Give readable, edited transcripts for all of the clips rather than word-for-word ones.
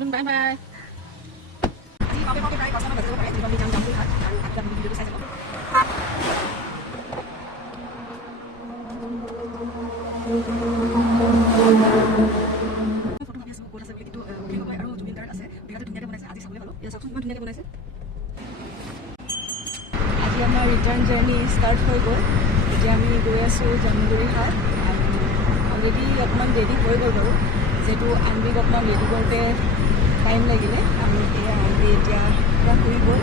Bye bye. পাওঁতে পাওঁতে প্ৰায় 5টামান বাজিব পাৰে, যিহেতু আমি যাম জামুগুৰি হাট আৰু আপুনি ভিডিঅ'টো চাই যাব। ফটো ভাবি আছোঁ ক'ত আছে বুলি, কিন্তু অখিল গগৈ আৰু জুবিন গাৰ্গ আছে, বিৰাট ধুনীয়াকৈ বনাইছে। আজি চাবলৈ পালোঁ। এয়া চাওকচোন ইমান ধুনীয়াকৈ বনাইছে। আজি আমাৰ ৰিটাৰ্ণ জাৰ্ণি ষ্টাৰ্ট হৈ গ'ল। এতিয়া আমি গৈ আছোঁ জামুগুৰি হাট আৰু অলৰেডি অকণমান ৰেডি হৈ গ'ল বাৰু, যিহেতু আনবিক অকণমান ৰেডি কৰোঁতে টাইম লাগিলে আৰু এয়া আনবি এতিয়া পূৰা শুই গ'ল।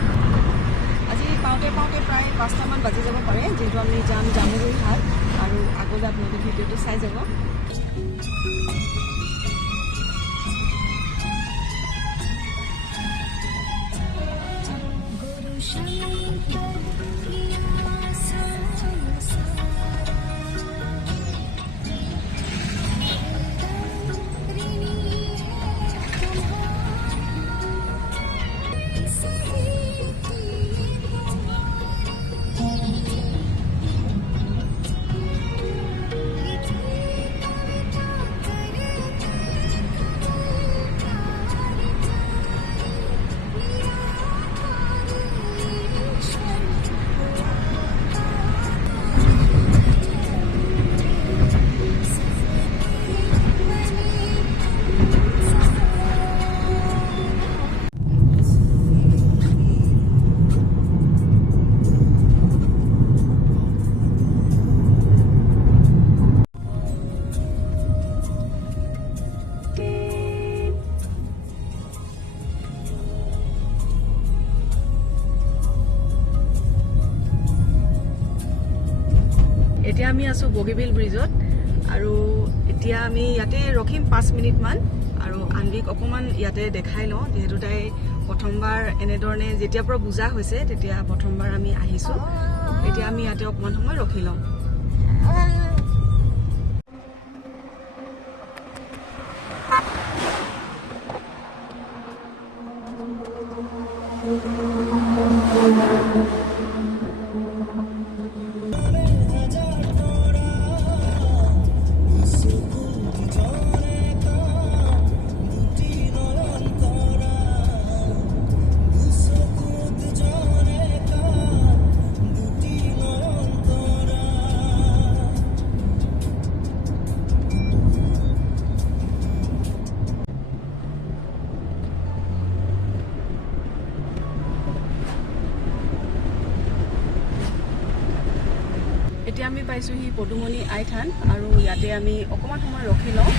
আজি পাওঁতে পাওঁতে প্ৰায় 5টামান বাজি যাব পাৰে, যিহেতু আমি যাম জামুগুৰি হাট আৰু আগলৈ আপোনালোকে ভিডিঅ'টো চাই যাব। এতিয়া আমি আছোঁ বগীবিল ব্ৰিজত আৰু এতিয়া আমি ইয়াতে ৰখিম 5 মিনিটমান আৰু আনবিক অকণমান ইয়াতে দেখাই লওঁ, যিহেতু তাই প্ৰথমবাৰ এনেধৰণে যেতিয়াৰ পৰা বুজা হৈছে তেতিয়া প্ৰথমবাৰ আমি আহিছোঁ। এতিয়া আমি ইয়াতে অকণমান সময় ৰখি লওঁ। এতিয়া আমি পাইছোঁহি পদুমণি আই থান আৰু ইয়াতে আমি অকণমান সময় ৰখি লওঁ।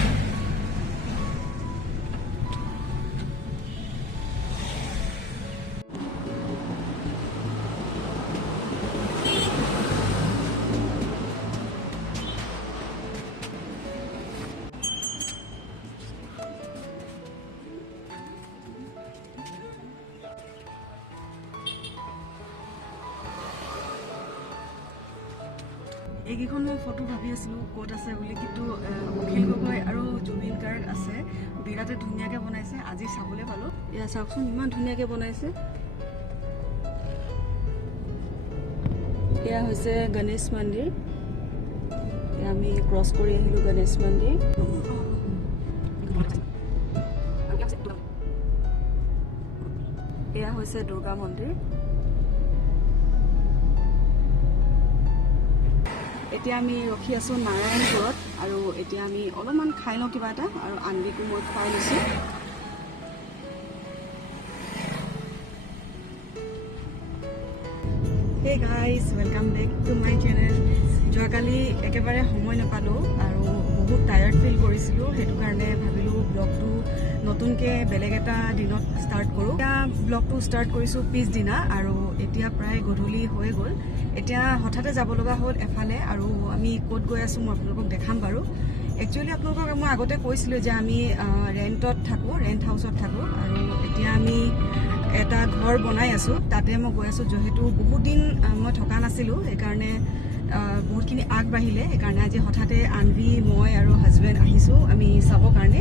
এইকেইখন মই ফটো ভাবি আছিলোঁ ক'ত আছে বুলি, কিন্তু অখিল গগৈ আৰু জুবিন গাৰ্গ আছে, বিৰাটে ধুনীয়াকৈ বনাইছে। আজি চাবলৈ পালোঁ। এয়া চাওকচোন ইমান ধুনীয়াকৈ বনাইছে। এয়া হৈছে গণেশ মন্দিৰ। এয়া আমি ক্ৰছ কৰি আহিলোঁ গণেশ মন্দিৰ। এয়া হৈছে দুৰ্গা মন্দিৰ। এতিয়া আমি ৰখি আছোঁ নাৰায়ণপুৰত আৰু এতিয়া আমি অলপমান খাই লওঁ কিবা এটা, আৰু আনবিকো মই খুৱাই লৈছোঁ। Hey guys, welcome back to my channel. যোৱাকালি একেবাৰে সময় নাপালোঁ আৰু বহুত টায়াৰ্ড ফিল কৰিছিলোঁ, সেইটো কাৰণে ভাবিলোঁ ব্লগটো নতুনকৈ বেলেগ এটা দিনত ষ্টাৰ্ট কৰোঁ। এতিয়া ব্লগটো ষ্টাৰ্ট কৰিছোঁ পিছদিনা আৰু এতিয়া প্ৰায় গধূলি হৈ গ'ল। এতিয়া হঠাতে যাব লগা হ'ল এফালে, আৰু আমি ক'ত গৈ আছোঁ মই আপোনালোকক দেখাম বাৰু। একচুৱেলি আপোনালোকক মই আগতে কৈছিলোঁ যে আমি ৰেণ্ট হাউচত থাকোঁ আৰু এতিয়া আমি এটা ঘৰ বনাই আছোঁ, তাতে মই গৈ আছোঁ। যিহেতু বহুত দিন মই থকা নাছিলোঁ, সেইকাৰণে বহুতখিনি আগবাঢ়িলে, সেইকাৰণে আজি হঠাতে আনবি, মই আৰু হাজবেণ্ড আহিছোঁ আমি চাবৰ কাৰণে।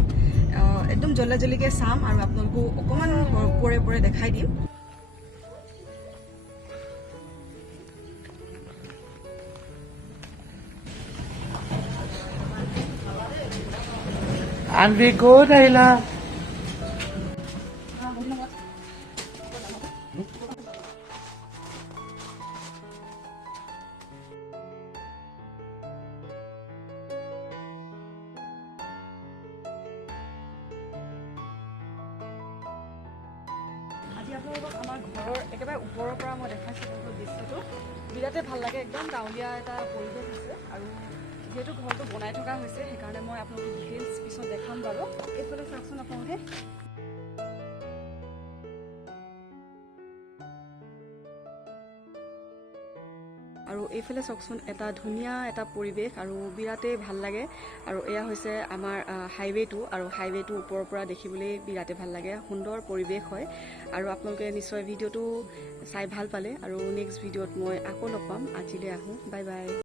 একদম জল্দিকৈ চাম আৰু আপোনালোকো অকণমান পৰে পৰে দেখাই দিম। And we go, Daila. আজি আপোনালোকক আমাৰ ঘৰৰ একেবাৰে ওপৰৰ পৰা মই দেখাইছোঁ দৃশ্যটো বিৰাটেই ভাল লাগে একদম ডাৱৰীয়া এটা পৰিৱেশ আছে আৰু যিহেতু ঘৰটো বনাই থকা হৈছে সেইকাৰণে মই আপোনালোকক ডিটেইলছ পিছত দেখাম বাৰু এইফালে চাওকচোন আপোনালোকে আৰু এইফালে চাওকচোন এটা ধুনীয়া এটা পৰিৱেশ আৰু বিৰাটেই ভাল লাগে আৰু এয়া হৈছে আমাৰ হাইৱেটো আৰু হাইৱেটো ওপৰৰ পৰা দেখিবলৈ বিৰাটেই ভাল লাগে সুন্দৰ পৰিৱেশ হয় আৰু আপোনালোকে নিশ্চয় ভিডিঅ'টো চাই ভাল পালে আৰু নেক্সট ভিডিঅ'ত মই আকৌ লগ পাম আজিলৈ আহোঁ বাই বাই